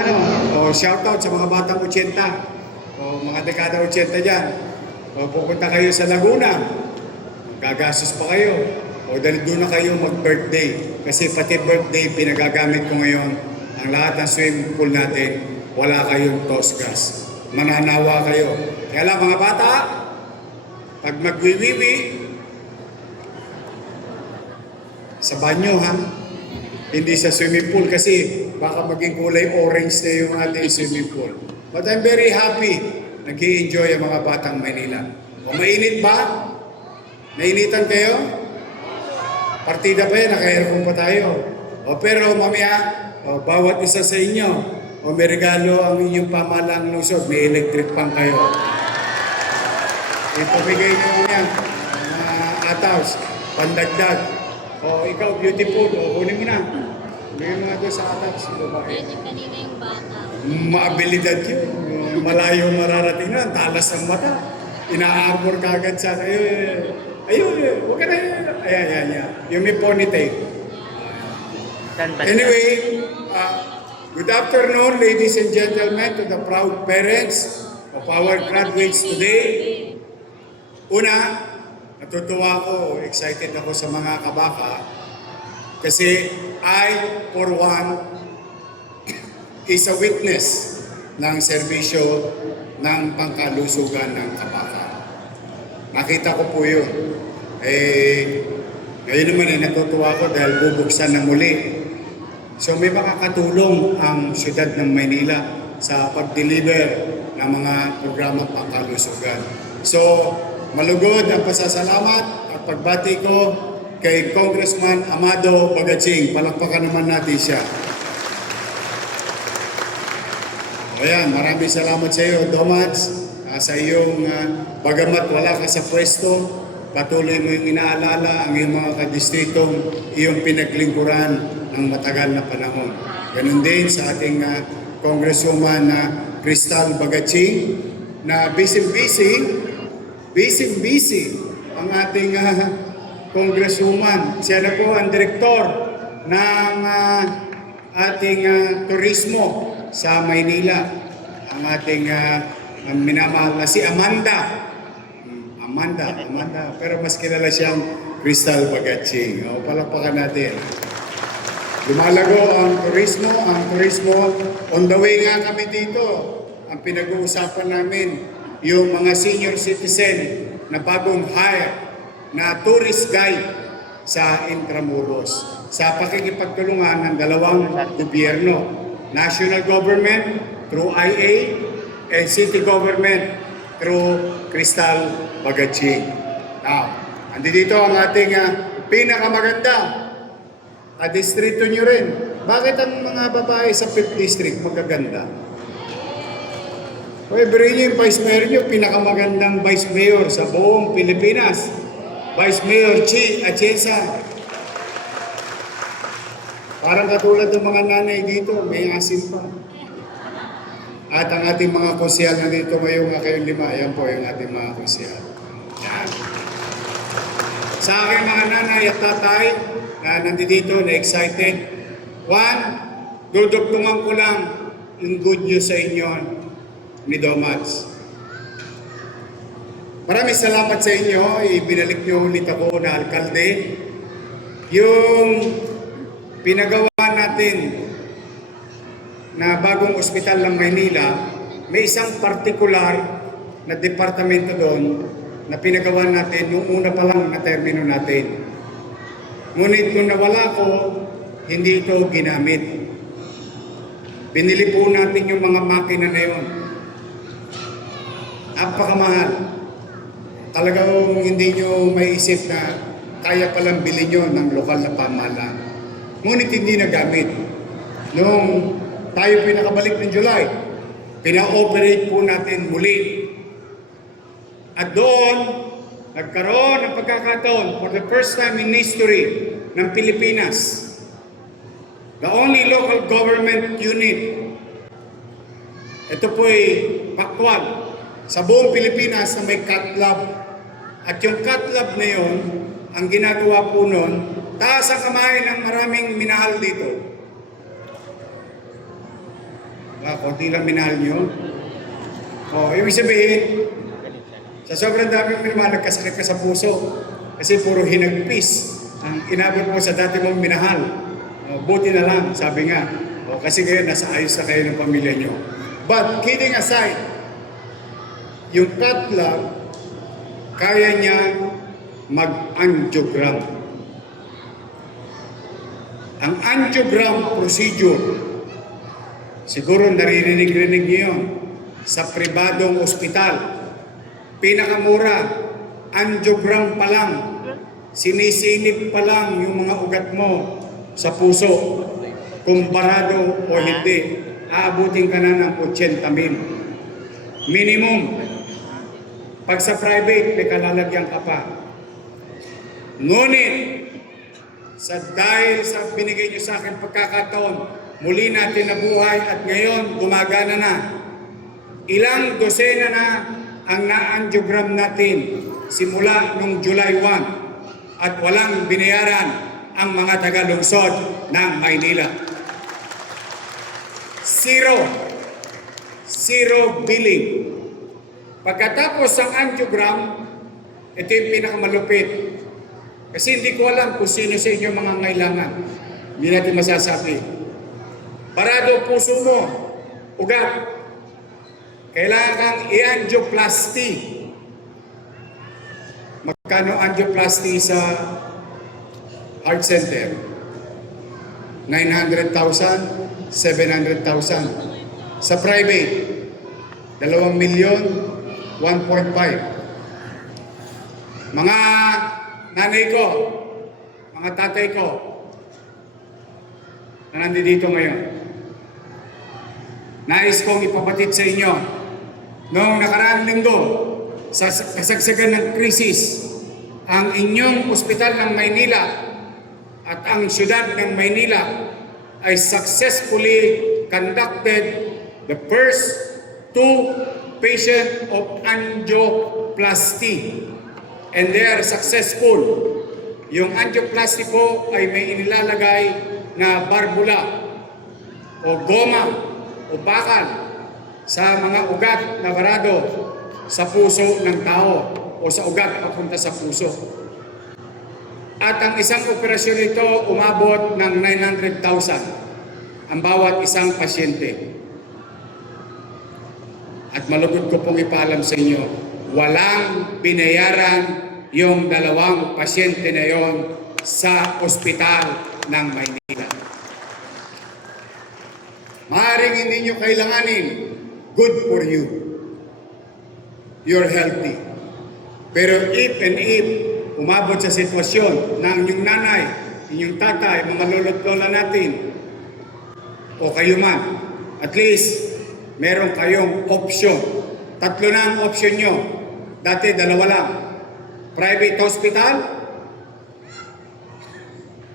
Ano, o shoutout sa mga batang 80, o mga dekada 80 dyan. O pupunta kayo sa Laguna, gagastos pa kayo. O dahil doon na kayo mag-birthday. Kasi pati birthday, pinagagamit ko ngayon. Ang lahat ng swimming pool natin, wala kayong toss gas. Mananawa kayo. Kaya lang mga bata, pag magwiwiwi, sa banyo ha, hindi sa swimming pool kasi baka maging kulay orange na yung ating swimming pool. But I'm very happy nag-i-enjoy ang mga batang Manila. O mainit ba? Nainitan kayo? Partida pa yan, naka-aircon pa tayo. O pero mamaya, bawat isa sa inyo, may regalo ang inyong pamalang lungsod, may electric pan kayo. Ipamigay nyo yan, ataws, pandagdag. O ikaw, beautiful, kunin mo na. Bigyan mo nga doon sa ataws, babae. Kanina yung bata. Maabilidad yun. Malayo mararating na, talas ng mata. Ina-armor ka agad sa ayun, huwag ka na yun. Ayan. Yung may ponytail. Anyway, good afternoon, ladies and gentlemen, to the proud parents of our graduates today. Una, natutuwa ako, excited ako sa mga kabaka kasi I, for one, is a witness ng serbisyo ng pangkalusugan ng kabaka. Nakita ko po yun. Ngayon naman natutuwa ko dahil bubuksan na muli. So may makakatulong ang siyudad ng Maynila sa pag-deliver ng mga programang pangkalusugan. So, malugod ang pasasalamat at pagbati ko kay Congressman Amado Bagatsing. Palakpakan naman natin siya. Ayan, maraming salamat sa iyo, Domats, sa iyong bagamat wala ka sa pwesto, patuloy mo yung inaalala ang iyong mga kadistritong iyong pinaglingkuran ng matagal na panahon. Ganun din sa ating Congresswoman Cristal Bagatsing na busy ang ating Congresswoman. Siya na po ang direktor ng ating turismo sa Maynila. Ang ating minamahal na si Amanda. Pero mas kilala siyang Cristal Bagatsing. O, palakpakan natin. Lumalago ang turismo. On the way nga kami dito, ang pinag-uusapan namin, yung mga senior citizen na bagong hire na tourist guide sa Intramuros sa pakikipagtulungan ng dalawang gobyerno, national government through IA and city government through Cristal Bagatsing. Now, andito ang ating pinakamaganda distrito nyo rin. Bakit ang mga babae sa 5th District magaganda? Pwede niyo yung Vice Mayor niyo, pinakamagandang Vice Mayor sa buong Pilipinas. Vice Mayor Chi Atienza. Parang katulad ng mga nanay dito, may asin pa. At ang ating mga konsyal na dito ngayong kayong 5, ayan po yung ating mga konsyal. Yan. Sa aking mga nanay at tatay na nandito na excited, one, dudugtungan ko lang yung good news sa inyo ni Domats. Maraming salamat sa inyo. Ibinalik niyo ulit ako na alkalde. Yung pinagawa natin na bagong ospital ng Maynila, may isang partikular na departamento doon na pinagawa natin nung una pa lang na termino natin. Ngunit nung nawala ko, hindi ito ginamit. Binili po natin yung mga makina na yun. Napakamahal. Talagang hindi nyo maiisip na kaya palang bilhin nyo ng lokal na pamahalaan. Ngunit hindi nagamit. Nung tayo pinakabalik ng July, pina-operate po natin muli. At doon, nagkaroon ng pagkakataon for the first time in history ng Pilipinas. The only local government unit. Ito po ay pakwal sa buong Pilipinas na may cat lab. At yung cat lab na yun, ang ginagawa po nun, taas ang kamay ng maraming minahal dito. Konti lang minahal nyo. Ibig sabihin, sa sobrang daming minamahal, nagkasakit ka sa puso. Kasi puro hinagpis ang inabot mo sa dati mong minahal. Buti na lang, sabi nga. Kasi ngayon, nasa ayos na kayo ng pamilya nyo. But kidding aside, yung cut lang, kaya niya mag-angiogram. Ang angiogram procedure, siguro naririnig-rinig niyo yun, sa pribadong ospital. Pinakamura, angiogram pa lang, sinisinip pa lang yung mga ugat mo sa puso. Kung barado o hindi, aabutin ka na ng 80,000. Minimum. Pag sa private, may kalalagyan ka pa. Ngunit, dahil sa binigay niyo sa akin pagkakataon, muli natin nabuhay at ngayon gumagana na. Ilang dosena na ang na-angiogram natin simula noong July 1 at walang binayaran ang mga taga-lungsod ng Maynila. Zero billing. Pagkatapos ng angiogram, ito yung pinakamalupit. Kasi hindi ko alam kung sino sa inyo mga ngailangan. Hindi natin masasabi. Barado puso mo, ugat. Kailangan kang i-angioplasty. Magkano angioplasty sa heart center? 900,000, 700,000. Sa private, 2,000,000, 1.5. Mga nanay ko, mga tatay ko, na nandito ngayon, nais kong ipapatid sa inyo, noong nakaraang linggo, sa kasagsagan ng krisis, ang inyong ospital ng Maynila at ang siyudad ng Maynila ay successfully conducted the first 2 patient of angioplasty. And they are successful. Yung angioplasty po ay may inilalagay na barbula o goma o bakal sa mga ugat na barado sa puso ng tao o sa ugat papunta sa puso. At ang isang operasyon nito umabot ng 900,000 ang bawat isang pasyente. At malugod ko pong ipaalam sa inyo, walang binayaran yung 2 pasyente na yon sa ospital ng Maynila. Maaaring hindi nyo kailanganin, good for you. You're healthy. Pero if umabot sa sitwasyon na inyong nanay, inyong tatay, mga lolo't lola natin, o kayo man, at least meron kayong option. 3 na ang option nyo. Dati 2 lang. Private hospital,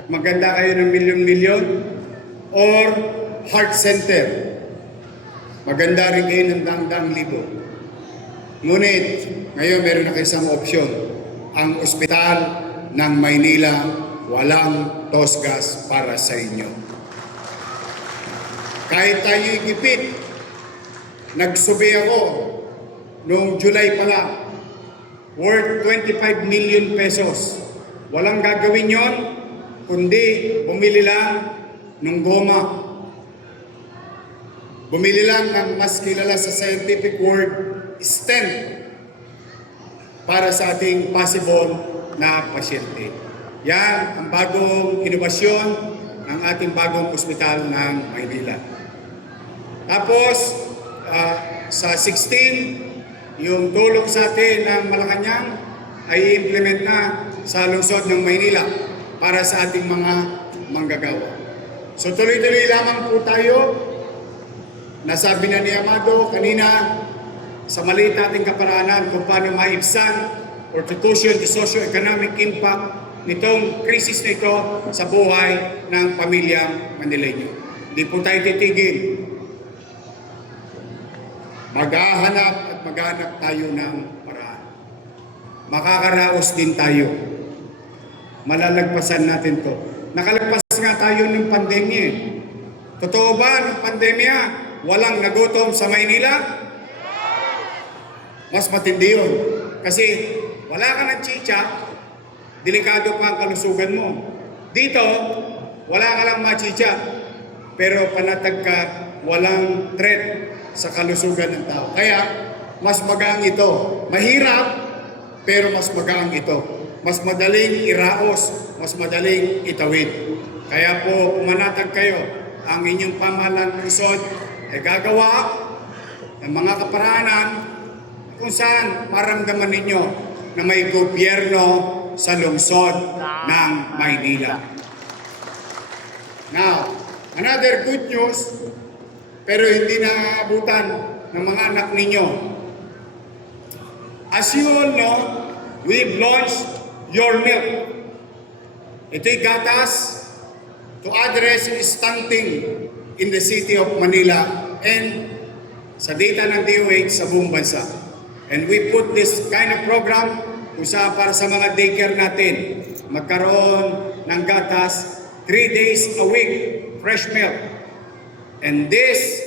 at maganda kayo ng milyon-milyon, or heart center. Maganda rin kayo ng dang-dang libo. Ngunit, ngayon meron na kayo isang option. Ang ospital ng Maynila, walang tosgas para sa inyo. Kahit tayo'y gipit, nagsubi ako noong July pa lang, worth 25 million pesos. Walang gagawin yon, kundi bumili lang ng goma. Bumili lang ng mas kilala sa scientific word, stent, para sa ating possible na pasyente. Yan ang bagong inobasyon ng ating bagong ospital ng Maynila. Tapos, sa 16, yung tulong sa atin ng Malacanang ay i-implement na sa lungsod ng Maynila para sa ating mga manggagawa. So tuloy-tuloy lamang po tayo. Nasabi na ni Amado kanina sa maliit nating kaparaanan kung paano maibsan or to cushion the socio-economic impact nitong krisis na ito sa buhay ng pamilyang Manileño. Hindi po tayo titigil. Maghahanap at maghanap tayo ng paraan. Makakaraos din tayo. Malalagpasan natin to. Nakalagpas nga tayo ng pandemya. Totoo ba ng pandemya? walang nagutom sa Maynila? Mas matindi yun. Kasi wala ka ng chicha, delikado pa ang kalusugan mo. Dito, wala ka lang machicha, pero panatag ka, walang threat sa kalusugan ng tao. Kaya, mas magaang ito. Mahirap, pero mas magaang ito. Mas madaling iraos, mas madaling itawid. Kaya po, pumanatag kayo. Ang inyong pamahalang lungsod ay gagawa ng mga kaparaanan kung saan maramdaman ninyo na may gobyerno sa lungsod ng Maynila. Now, another good news, pero hindi naaabutan ng mga anak ninyo. As you all know, we've launched Your Milk. Ito'y gatas to address stunting in the city of Manila and sa data ng DOH sa buong bansa. And we put this kind of program kung saan para sa mga daycare natin magkaroon ng gatas 3 days a week, fresh milk. And this,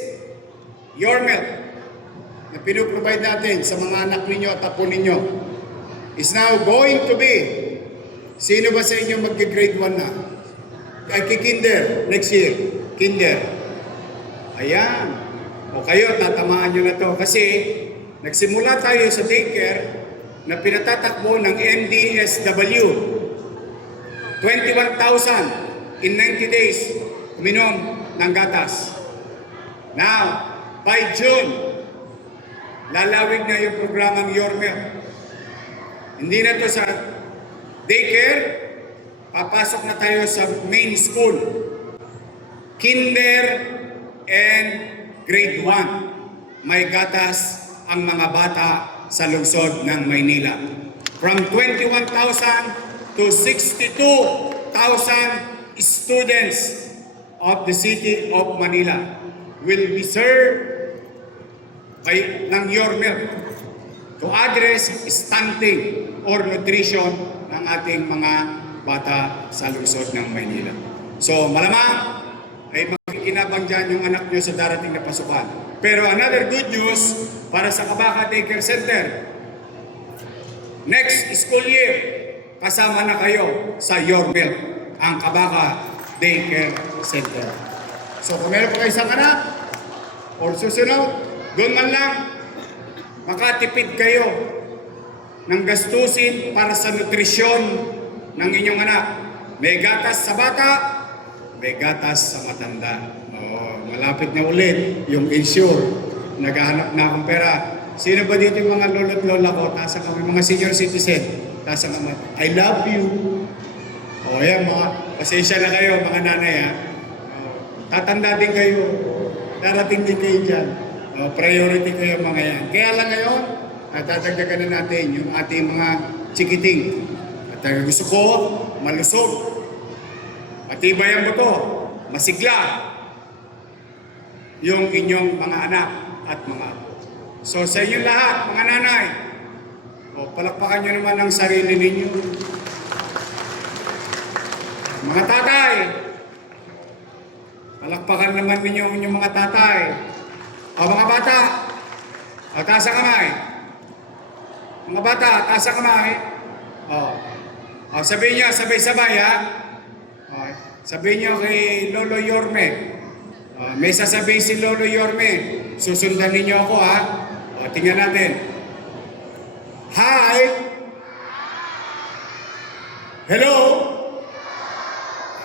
Your Milk, na pinuprovide natin sa mga anak ninyo at apo ninyo, is now going to be, sino ba sa inyo mag-grade 1 na? Ay kinder, next year, kinder. Ayan. O kayo, tatamaan nyo na to. Kasi, nagsimula tayo sa daycare na pinatatakbo ng MDSW. 21,000 in 90 days uminom ng gatas. Now, by June, lalawig na yung programang Your Milk. Hindi na to sa daycare, papasok na tayo sa main school. Kinder and grade 1. May gatas ang mga bata sa lungsod ng Maynila. From 21,000 to 62,000 students of the city of Manila will be served ng Your Milk to address stunting or nutrition ng ating mga bata sa lungsod ng Maynila. So malamang ay makikinabang dyan yung anak nyo sa darating na pasukan. Pero another good news para sa Kabaka Daycare Center, next school year, kasama na kayo sa Your Milk, ang Kabaka Daycare Center. So kung meron pa kayo isang anak, or susunod, doon man lang, makatipid kayo ng gastusin para sa nutrisyon ng inyong anak. May gatas sa bata, may gatas sa matanda. Malapit na ulit yung insure. Naghahanap na akong pera. Sino ba dito yung mga lolo't lola ko? Tasa kami, mga senior citizen. Tasa kami, I love you. O yan, pasensya na kayo, mga nanay ha. Tatanda din kayo. Darating din kayo dyan. Priority kayo mga yan. Kaya lang ngayon, tatagdagan na natin yung ating mga chikiting. At gusto ko, malusog. Matibayan mo to, masigla yung inyong mga anak at mga apo. So sa inyo lahat, mga nanay, palakpakan nyo naman ang sarili ninyo. Mga tatay, palakpakan naman ninyo ang inyong mga tatay. Mga bata, taas ang kamay. Mga bata, taas ang kamay. Sabihin nyo, sabay-sabay ha. Sabihin nyo kay Lolo Yorme. May sasabihin si Lolo Yorme. Susundan ninyo ako ha. Tingnan natin. Hi! Hello!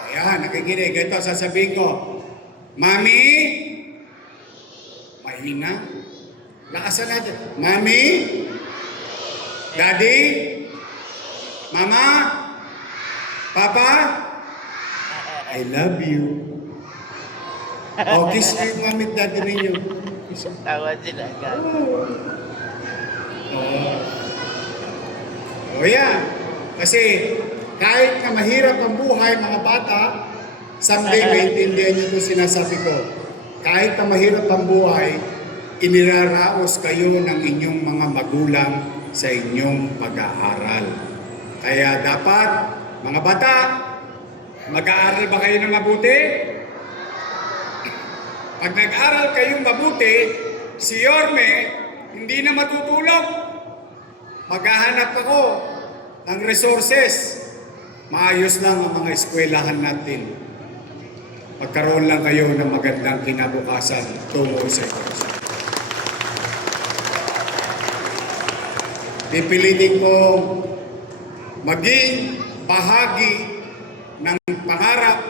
Ayan, nakikinig. Ito, sasabihin ko. Mami! Mahina. Lakasan natin. Mami! Daddy! Mama! Papa! I love you. Kiss kayo mami at daddy ninyo. Tawa sila agad. Yan. Kasi kahit na mahirap ang buhay mga bata, someday maintindihan nyo ito sinasabi ko. Kahit na mahirap ang buhay, iniraraos kayo ng inyong mga magulang sa inyong pag-aaral. Kaya dapat, mga bata, mag-aaral ba kayo ng mabuti? Pag nag-aral kayong mabuti, si Yorme hindi na matutulog. Maghahanap ako ng resources. Maayos lang ang mga eskwelahan natin. Magkaroon lang kayo ng magandang kinabukasan tungo sa ito. Pipilitin ko maging bahagi ng pangarap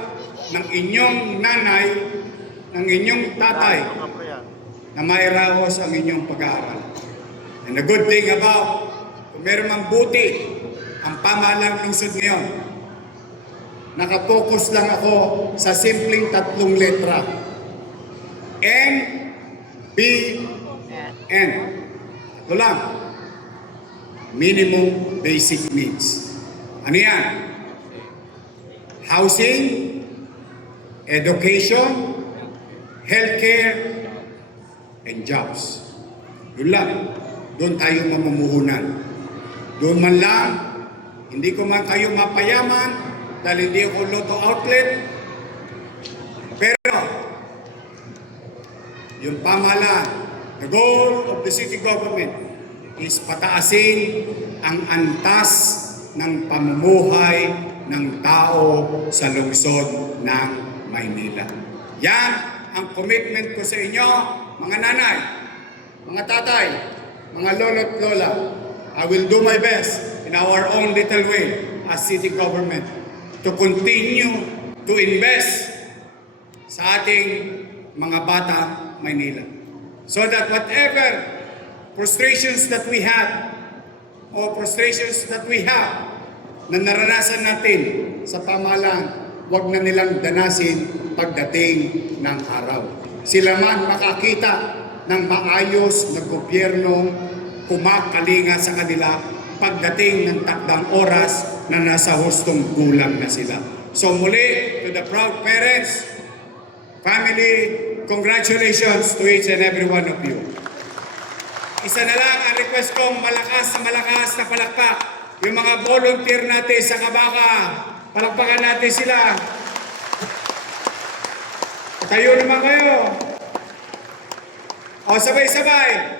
ng inyong nanay, ng inyong tatay, na mairaos ang inyong pag-aaral. And the good thing about, kung meron mang buti, ang pamahalang lungsod ngayon, nakapokus lang ako sa simpleng 3 letra. M, B, N. Ito lang. Minimum basic needs. Ano yan? Housing, education, healthcare, and jobs. Yun lang. Doon tayo mamumuhunan. Doon man lang, hindi ko man kayo mapayaman dahil hindi ako lotto outlet. Pero, yung pamahalaan, the goal of the city government is pataasin ang antas ng pamumuhay ng tao sa lungsod ng Maynila. Yan ang commitment ko sa inyo, mga nanay, mga tatay, mga lolo't lola. I will do my best in our own little way as city government to continue to invest sa ating mga bata Maynila. So that whatever frustrations that we had o frustrations that we have na naranasan natin sa pamahalaan, wag na nilang danasin pagdating ng araw. Sila man makakita ng maayos na gobyernong kumakalinga sa kanila pagdating ng takdang oras na nasa hustong gulang na sila. So muli, to the proud parents, family, congratulations to each and every one of you. Isa na lang ang request ko, malakas na palakpak. Yung mga volunteer natin sa Kabaka, palakpakan natin sila. Tayo naman kayo. O sabay-sabay.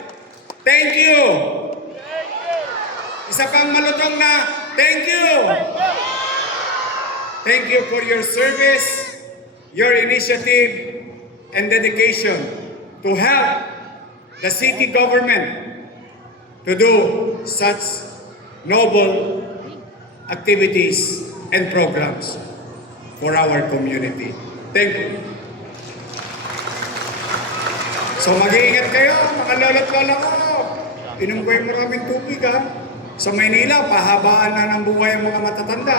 Thank you. Isa pang malutong na thank you. Thank you for your service, your initiative, and dedication to help the city government to do such noble activities and programs for our community. Thank you. So mag-iingat kayo, mga lolo't lola ko. Inom kayo maraming tubig ha. Sa Maynila, pahabaan na ng buhay ang mga matatanda.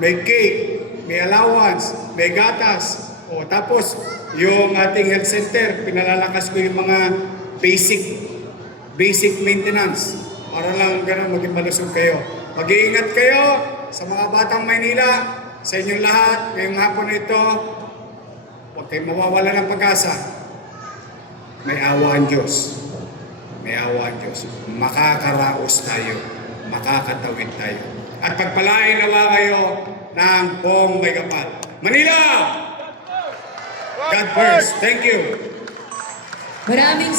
May cake, may allowance, may gatas. O tapos, yung ating health center, pinalalakas ko yung mga basic maintenance. Para lang ganun maging malusog kayo. Mag-iingat kayo sa mga batang Maynila, sa inyong lahat, ngayong hapon ito. Huwag kayong mawawala ng pag-asa. May awa ang Diyos. May awa ang Diyos. Makakaraos tayo. Makakatawid tayo. At pagpalain nawa kayo ng buong may kapal. Manila! God first. Thank you. Maraming